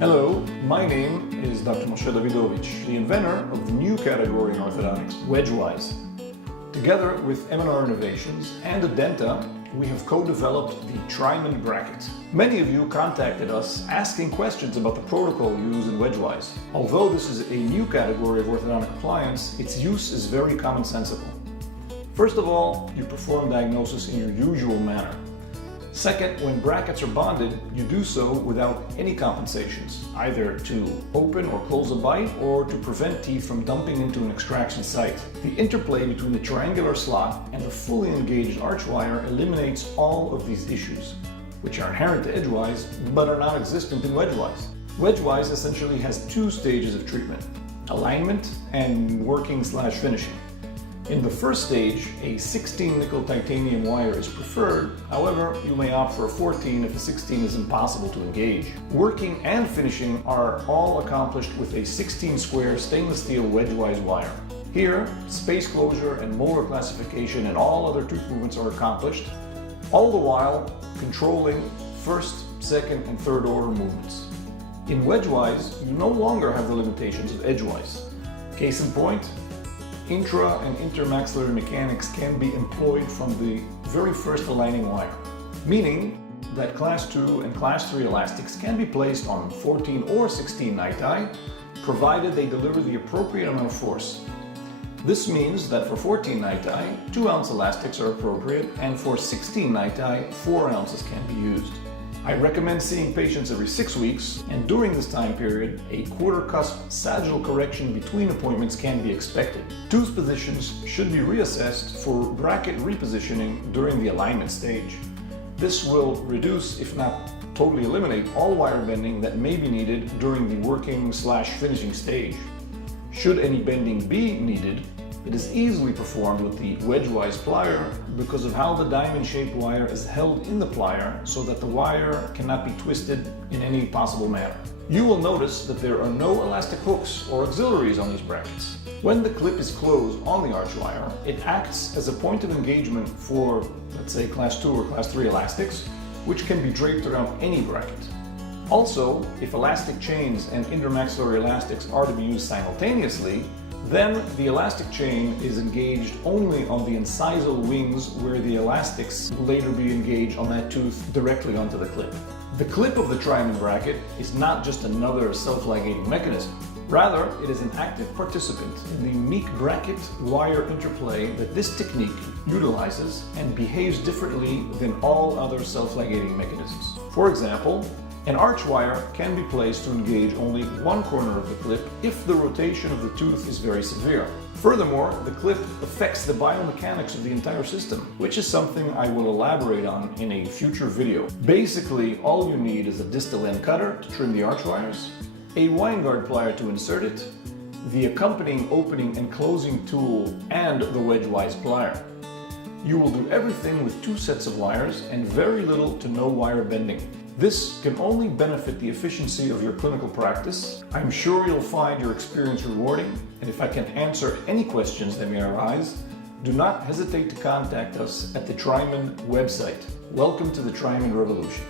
Hello, my name is Dr. Moshe Davidovich, the inventor of the new category in orthodontics, WedgeWise. Together with M&R Innovations and Adenta, we have co-developed the TRIAMOND bracket. Many of you contacted us asking questions about the protocol used in WedgeWise. Although this is a new category of orthodontic appliance, its use is very commonsensical. First of all, you perform diagnosis in your usual manner. Second, when brackets are bonded, you do so without any compensations, either to open or close a bite or to prevent teeth from dumping into an extraction site. The interplay between the triangular slot and the fully engaged arch wire eliminates all of these issues, which are inherent to edgewise but are not existent in wedgewise. Wedgewise essentially has two stages of treatment: alignment and working/finishing. In the first stage, a 16 nickel titanium wire is preferred. However, you may opt for a 14 if a 16 is impossible to engage. Working and finishing are all accomplished with a 16 square stainless steel wedgewise wire. Here, space closure and molar classification and all other tooth movements are accomplished, all the while controlling first, second, and third order movements. In wedgewise, you no longer have the limitations of edgewise. Case in point, intra and intermaxillary mechanics can be employed from the very first aligning wire, meaning that class 2 and class 3 elastics can be placed on 14 or 16 NiTi, provided they deliver the appropriate amount of force. This means that for 14 NiTi, 2-ounce elastics are appropriate, and for 16 NiTi, 4 ounces can be used. I recommend seeing patients every 6 weeks, and during this time period, a quarter cusp sagittal correction between appointments can be expected. Tooth positions should be reassessed for bracket repositioning during the alignment stage. This will reduce, if not totally eliminate, all wire bending that may be needed during the working/finishing stage. Should any bending be needed, it is easily performed with the wedgewise plier because of how the diamond-shaped wire is held in the plier so that the wire cannot be twisted in any possible manner. You will notice that there are no elastic hooks or auxiliaries on these brackets. When the clip is closed on the arch wire, it acts as a point of engagement for, let's say, class 2 or class 3 elastics, which can be draped around any bracket. Also, if elastic chains and intermaxillary elastics are to be used simultaneously, then the elastic chain is engaged only on the incisal wings, where the elastics will later be engaged on that tooth directly onto the clip. The clip of the TRIAMOND bracket is not just another self-ligating mechanism. Rather, it is an active participant in the meek bracket wire interplay that this technique utilizes and behaves differently than all other self-ligating mechanisms. For example, an arch wire can be placed to engage only one corner of the clip if the rotation of the tooth is very severe. Furthermore, the clip affects the biomechanics of the entire system, which is something I will elaborate on in a future video. Basically, all you need is a distal end cutter to trim the arch wires, a Winegard plier to insert it, the accompanying opening and closing tool, and the wedgewise plier. You will do everything with 2 sets of wires and very little to no wire bending. This can only benefit the efficiency of your clinical practice. I'm sure you'll find your experience rewarding, and if I can answer any questions that may arise, do not hesitate to contact us at the TRIAMOND website. Welcome to the TRIAMOND revolution.